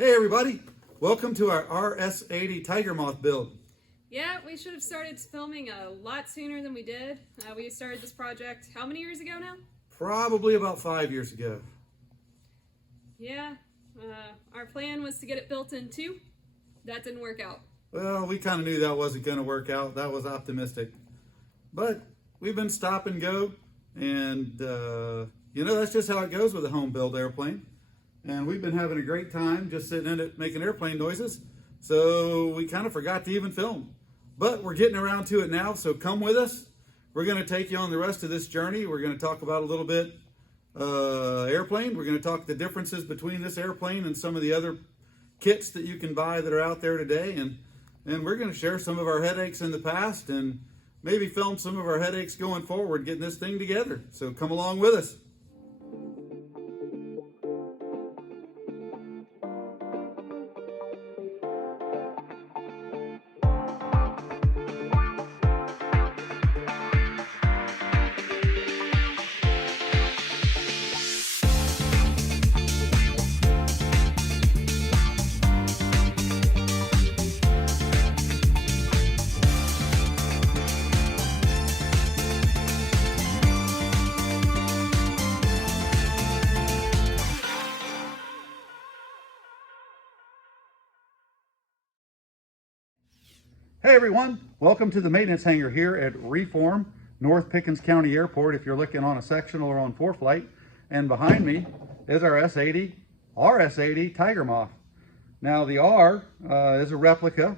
Hey everybody, welcome to our RS-80 Tiger Moth build. Yeah, we should have started filming a lot sooner than we did. We started this project how many years ago now? Probably about 5 years ago. Yeah, our plan was to get it built in 2. That didn't work out. Well, we kind of knew that wasn't going to work out. That was optimistic. But we've been stop and go, and that's just how it goes with a home build airplane. And we've been having a great time just sitting in it making airplane noises. So we kind of forgot to even film. But we're getting around to it now, so come with us. We're going to take you on the rest of this journey. We're going to talk about a little bit airplane. We're going to talk the differences between this airplane and some of the other kits that you can buy that are out there today. And we're going to share some of our headaches in the past and maybe film some of our headaches going forward getting this thing together. So come along with us. Hey everyone, welcome to the maintenance hangar here at Reform, North Pickens County Airport if you're looking on a sectional or on ForeFlight. And behind me is our RS-80 Tiger Moth. Now the R is a replica,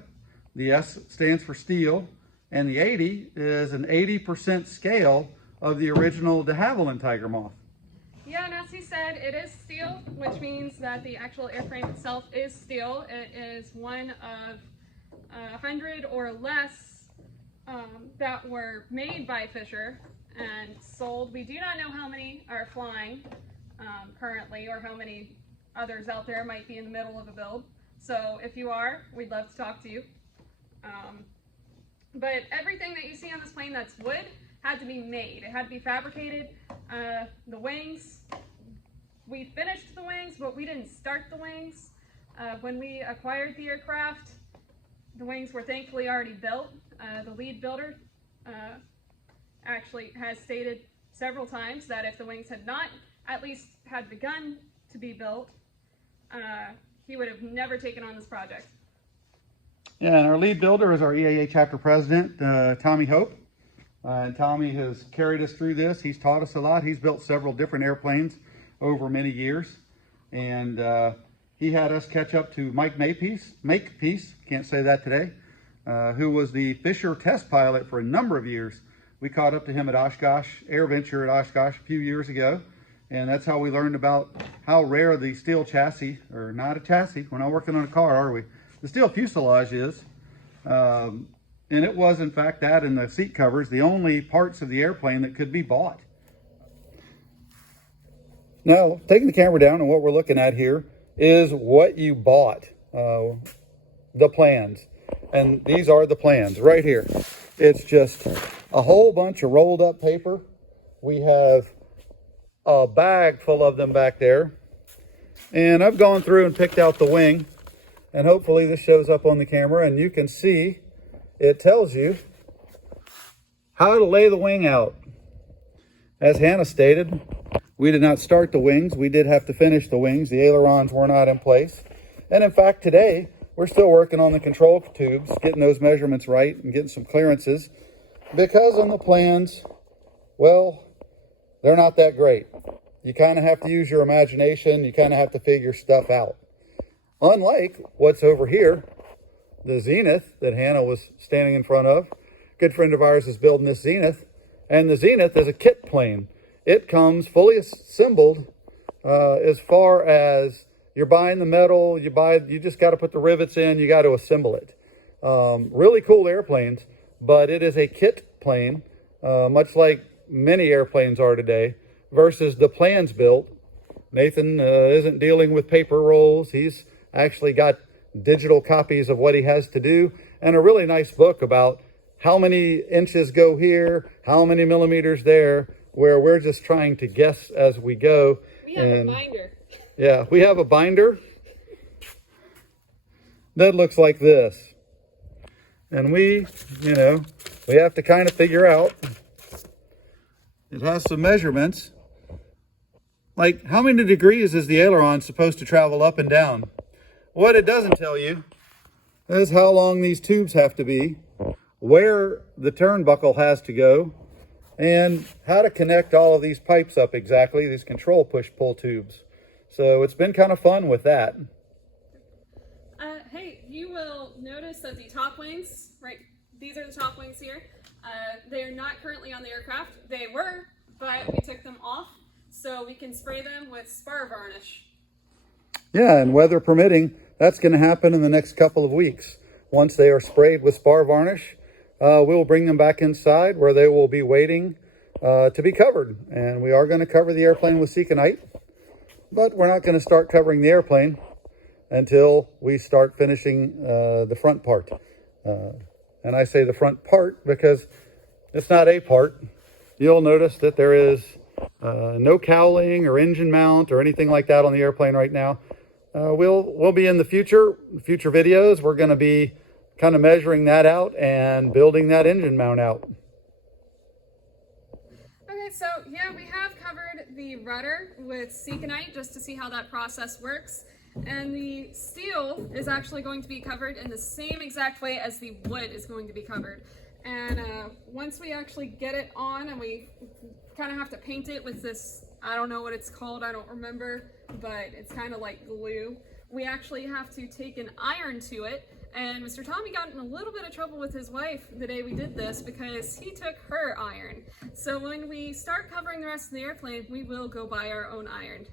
the S stands for steel, and the 80 is an 80% scale of the original de Havilland Tiger Moth. Yeah, and as he said, it is steel, which means that the actual airframe itself is steel. It is one of 100 or less that were made by Fisher and sold. We do not know how many are flying currently or how many others out there might be in the middle of a build. So if you are, we'd love to talk to you. But everything that you see on this plane that's wood had to be made. It had to be fabricated. The wings, we finished the wings, but we didn't start the wings. When we acquired the aircraft, the wings were thankfully already built. The lead builder actually has stated several times that if the wings had not at least had begun to be built, he would have never taken on this project. Yeah, and our lead builder is our EAA chapter president, Tommy Hope. And Tommy has carried us through this. He's taught us a lot. He's built several different airplanes over many years. And he had us catch up to Mike Makepeace, can't say that today, who was the Fisher test pilot for a number of years. We caught up to him at Oshkosh, AirVenture at Oshkosh a few years ago, and that's how we learned about how rare the steel chassis, or not a chassis, we're not working on a car, are we? The steel fuselage is, and it was in fact that and the seat covers, the only parts of the airplane that could be bought. Now, taking the camera down and what we're looking at here is what you bought, the plans. And these are the plans right here. It's just a whole bunch of rolled up paper. We have a bag full of them back there. And I've gone through and picked out the wing. And hopefully this shows up on the camera and you can see it tells you how to lay the wing out. As Hannah stated, we did not start the wings. We did have to finish the wings. The ailerons were not in place. And in fact, today, we're still working on the control tubes, getting those measurements right and getting some clearances. Because on the plans, well, they're not that great. You kind of have to use your imagination. You kind of have to figure stuff out. Unlike what's over here, the Zenith that Hannah was standing in front of. A good friend of ours is building this Zenith. And the Zenith is a kit plane. It comes fully assembled as far as you're buying the metal, you just got to put the rivets in, you got to assemble it. Really cool airplanes, but it is a kit plane, much like many airplanes are today, versus the plans built. Nathan isn't dealing with paper rolls. He's actually got digital copies of what he has to do, and a really nice book about how many inches go here, how many millimeters there, where we're just trying to guess as we go. We have a binder. Yeah, we have a binder. that looks like this. And we have to kind of figure out, it has some measurements. Like, how many degrees is the aileron supposed to travel up and down? What it doesn't tell you is how long these tubes have to be, where the turnbuckle has to go, and how to connect all of these pipes up exactly, these control push-pull tubes. So it's been kind of fun with that. Hey, you will notice that the top wings, right, these are the top wings here. They are not currently on the aircraft. They were, but we took them off so we can spray them with spar varnish. Yeah, and weather permitting, that's going to happen in the next couple of weeks. Once they are sprayed with spar varnish, we'll bring them back inside where they will be waiting to be covered. And we are going to cover the airplane with Ceconite, but we're not going to start covering the airplane until we start finishing the front part. And I say the front part because it's not a part. You'll notice that there is no cowling or engine mount or anything like that on the airplane right now. We'll be in the future videos. We're going to be kind of measuring that out and building that engine mount out. Okay, so yeah, we have covered the rudder with Ceconite just to see how that process works. And the steel is actually going to be covered in the same exact way as the wood is going to be covered. And once we actually get it on, and we kind of have to paint it with this, I don't know what it's called, I don't remember, but it's kind of like glue. We actually have to take an iron to it. And Mr. Tommy got in a little bit of trouble with his wife the day we did this because he took her iron. So when we start covering the rest of the airplane, we will go buy our own iron.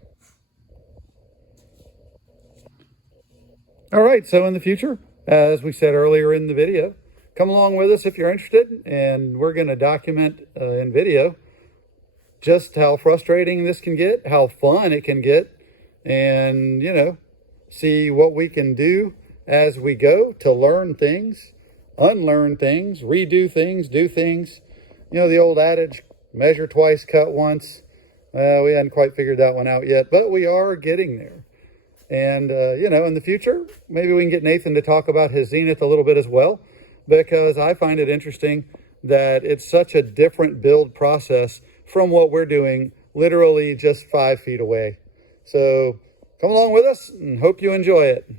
All right, so in the future, as we said earlier in the video, come along with us if you're interested, and we're going to document in video just how frustrating this can get, how fun it can get, and, see what we can do as we go to learn things, unlearn things, redo things, do things. The old adage, measure twice, cut once. We hadn't quite figured that one out yet, but we are getting there. And, in the future, maybe we can get Nathan to talk about his Zenith a little bit as well, because I find it interesting that it's such a different build process from what we're doing literally just 5 feet away. So come along with us and hope you enjoy it.